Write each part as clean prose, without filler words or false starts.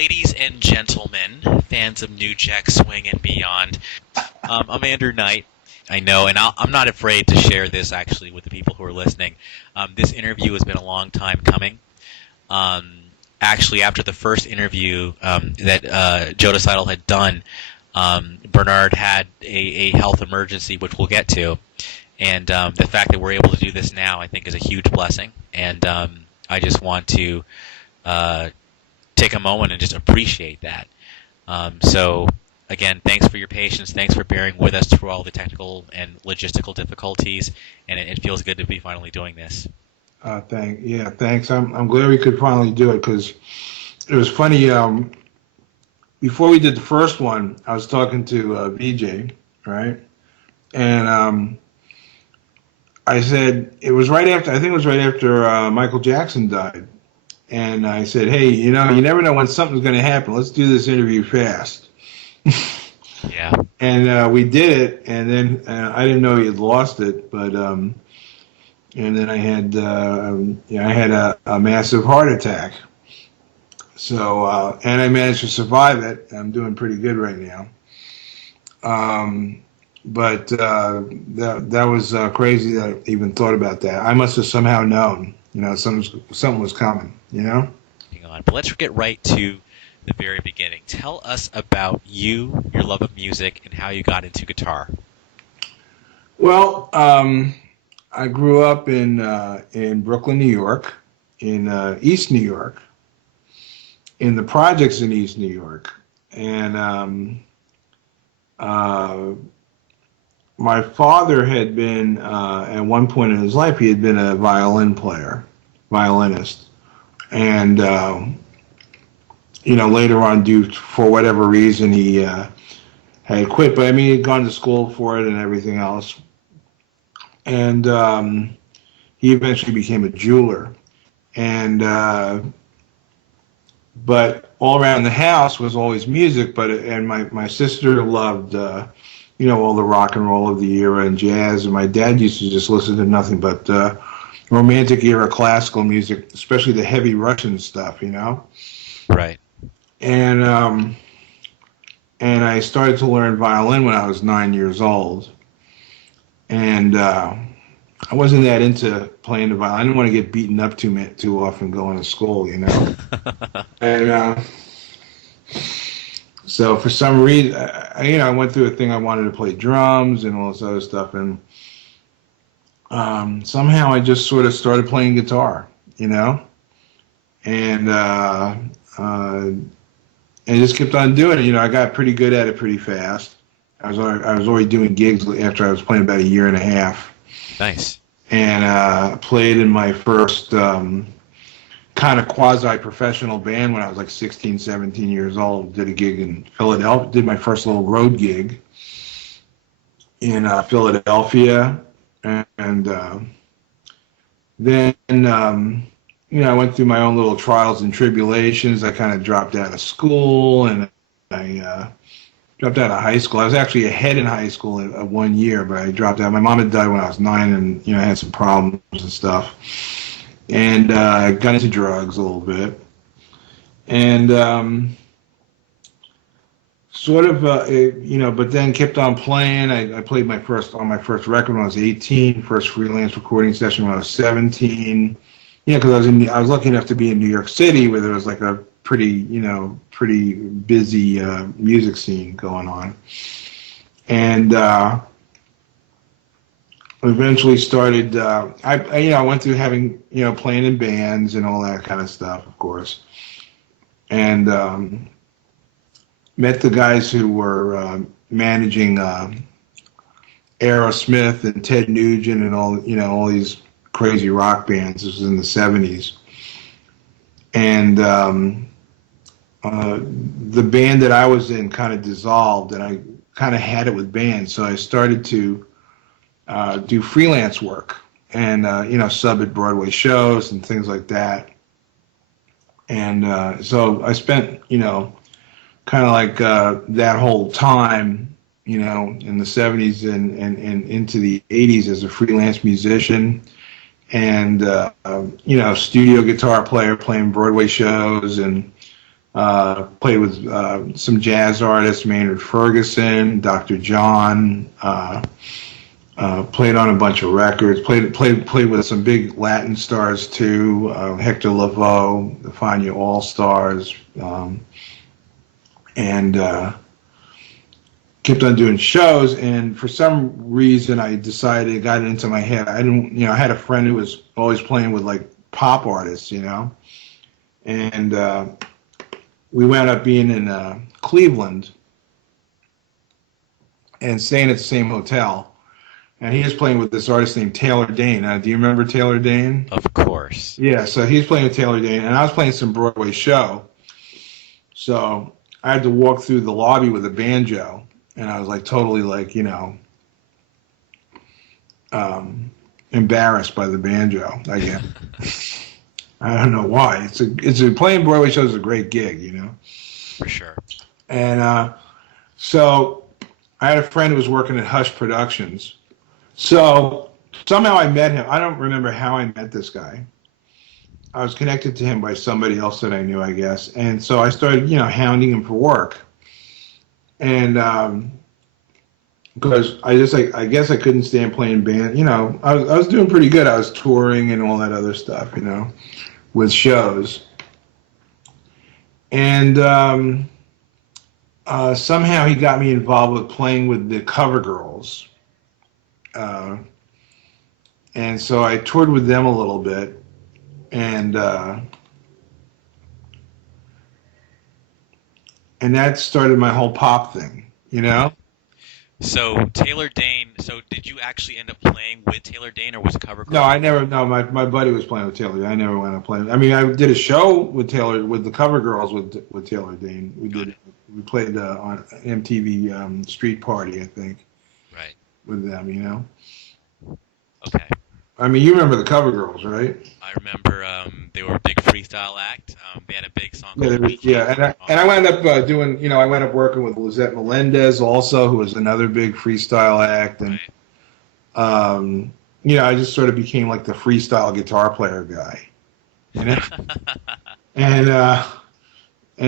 ladies and gentlemen, fans of New Jack Swing and beyond, I'm Andrew Knyte. I know, and I'm not afraid to share this actually with the people who are listening. This interview has been a long time coming. Actually, after the first interview that Joe Decidal had done, Bernard had a health emergency, which we'll get to. And the fact that we're able to do this now, I think, is a huge blessing. And I just want to take a moment and just appreciate that. So, again, thanks for your patience. Thanks for bearing with us through all the technical and logistical difficulties. And it feels good to be finally doing this. Thanks. I'm glad we could finally do it because it was funny. Before we did the first one, I was talking to VJ, right? And I said it was right after. I think it was right after Michael Jackson died. And I said, hey, you never know when something's going to happen. Let's do this interview fast. Yeah. And we did it, and then I didn't know he had lost it, but and then I had a massive heart attack. So and I managed to survive it. I'm doing pretty good right now. But that was crazy that I even thought about that. I must have somehow known, something was coming, Hang on, but let's get right to the very beginning. Tell us about you, your love of music, and how you got into guitar. Well, I grew up in Brooklyn, New York, in East New York, in the projects in East New York, and my father had been, at one point in his life, he had been a violinist. And, later on, for whatever reason, he had quit. But, he had gone to school for it and everything else. And he eventually became a jeweler. And, but all around the house was always music. And my sister loved... all the rock and roll of the era and jazz. And my dad used to just listen to nothing but romantic era classical music, especially the heavy Russian stuff, Right. And I started to learn violin when I was 9 years old. And I wasn't that into playing the violin. I didn't want to get beaten up too often going to school, And so for some reason, I went through a thing. I wanted to play drums and all this other stuff, and somehow I just sort of started playing guitar, and just kept on doing it. I got pretty good at it pretty fast. I was already doing gigs after I was playing about a year and a half. Nice. And played in my first kind of quasi-professional band when I was like 16, 17 years old. Did a gig in Philadelphia. Did my first little road gig in Philadelphia. And then, I went through my own little trials and tribulations. I kind of dropped out of school, and I dropped out of high school. I was actually ahead in high school of 1 year, but I dropped out. My mom had died when I was 9, and, I had some problems and stuff. And got into drugs a little bit, and but then kept on playing. I played my first record when I was 18. First freelance recording session when I was 17. Because I was lucky enough to be in New York City, where there was like a pretty busy music scene going on, and. Eventually started, I went through having, playing in bands and all that kind of stuff, of course. And met the guys who were managing Aerosmith and Ted Nugent and all these crazy rock bands. This was in the 70s. And the band that I was in kind of dissolved, and I kind of had it with bands. So I started to do freelance work and, sub at Broadway shows and things like that. And so I spent, kind of like that whole time, in the 70s and into the 80s as a freelance musician and, studio guitar player playing Broadway shows and Played with some jazz artists, Maynard Ferguson, Dr. John. Played on a bunch of records. Played with some big Latin stars too. Hector Lavoe, the Fania All Stars, and kept on doing shows. And for some reason, I decided, it got into my head. I had a friend who was always playing with like pop artists, and we wound up being in Cleveland and staying at the same hotel. And he was playing with this artist named Taylor Dane. Do you remember Taylor Dane? Of course. Yeah, so he was playing with Taylor Dane, and I was playing some Broadway show. So I had to walk through the lobby with a banjo, and I was like totally like, embarrassed by the banjo, I guess. I don't know why. Playing Broadway shows is a great gig, For sure. And so I had a friend who was working at Hush Productions. So somehow I met him. I don't remember how I met this guy. I was connected to him by somebody else that I knew, I guess. And so I started, hounding him for work. And because I guess I couldn't stand playing band. I was doing pretty good. I was touring and all that other stuff, with shows. And somehow he got me involved with playing with the Cover Girls. And so I toured with them a little bit, and that started my whole pop thing, So Taylor Dane. So did you actually end up playing with Taylor Dane, or was it Cover Girl? No, I never. No, my buddy was playing with Taylor. I never went up playing. I mean, I did a show with the Cover Girls with Taylor Dane. We played on MTV Street Party, I think. Right. With them, Okay. I mean, you remember the Cover Girls, right? I remember they were a big freestyle act. They had a big song Yeah, called and I wound up I wound up working with Lizette Melendez also, who was another big freestyle act, and Right. I just sort of became like the freestyle guitar player guy, and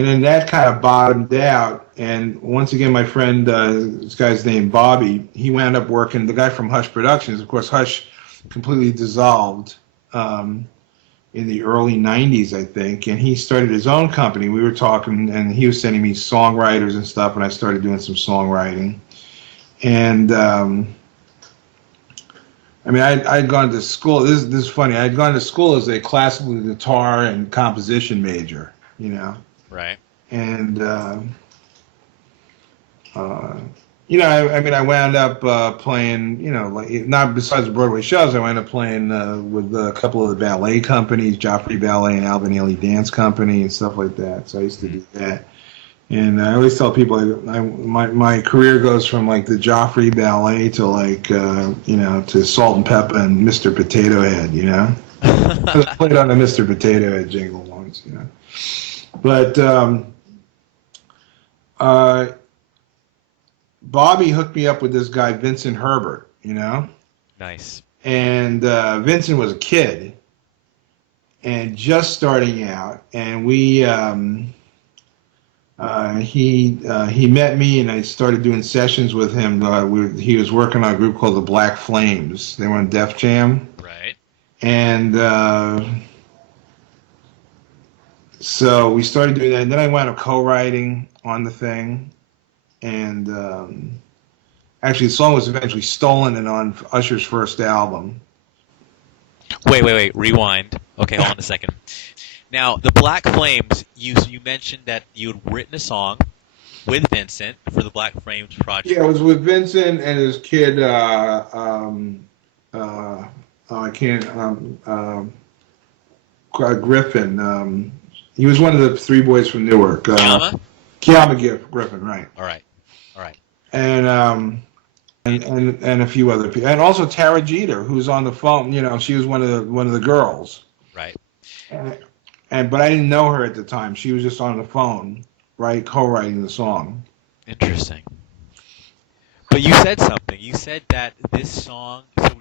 then that kind of bottomed out. And once again, my friend, this guy's named Bobby, he wound up working, the guy from Hush Productions. Of course, Hush completely dissolved in the early 90s, I think, and he started his own company. We were talking, and he was sending me songwriters and stuff, and I started doing some songwriting. And I mean, I'd gone to school. This is funny. I'd gone to school as a classical guitar and composition major, Right. And I wound up playing, not besides the Broadway shows. I wound up playing with a couple of the ballet companies, Joffrey Ballet and Alvin Ailey Dance Company and stuff like that. So I used to do that. And I always tell people, my career goes from like the Joffrey Ballet to like, to Salt and Pepa and Mr. Potato Head, I played on the Mr. Potato Head jingle once, But Bobby hooked me up with this guy, Vincent Herbert, Nice. And Vincent was a kid and just starting out, and we he met me, and I started doing sessions with him. He was working on a group called the Black Flames. They were on Def Jam. Right. And so we started doing that, and then I wound up co-writing on the thing. And actually, the song was eventually stolen and on Usher's first album. Wait. Rewind. Okay, hold on a second. Now, the Black Flames, you mentioned that you had written a song with Vincent for the Black Flames project. Yeah, it was with Vincent and his kid, Griffin. He was one of the three boys from Newark. Kiama Griffin, right. All right. And a few other people, and also Tara Jeter, who's on the phone. She was one of the girls. Right. But I didn't know her at the time. She was just on the phone, right, co-writing the song. Interesting. But you said something. You said that this song. So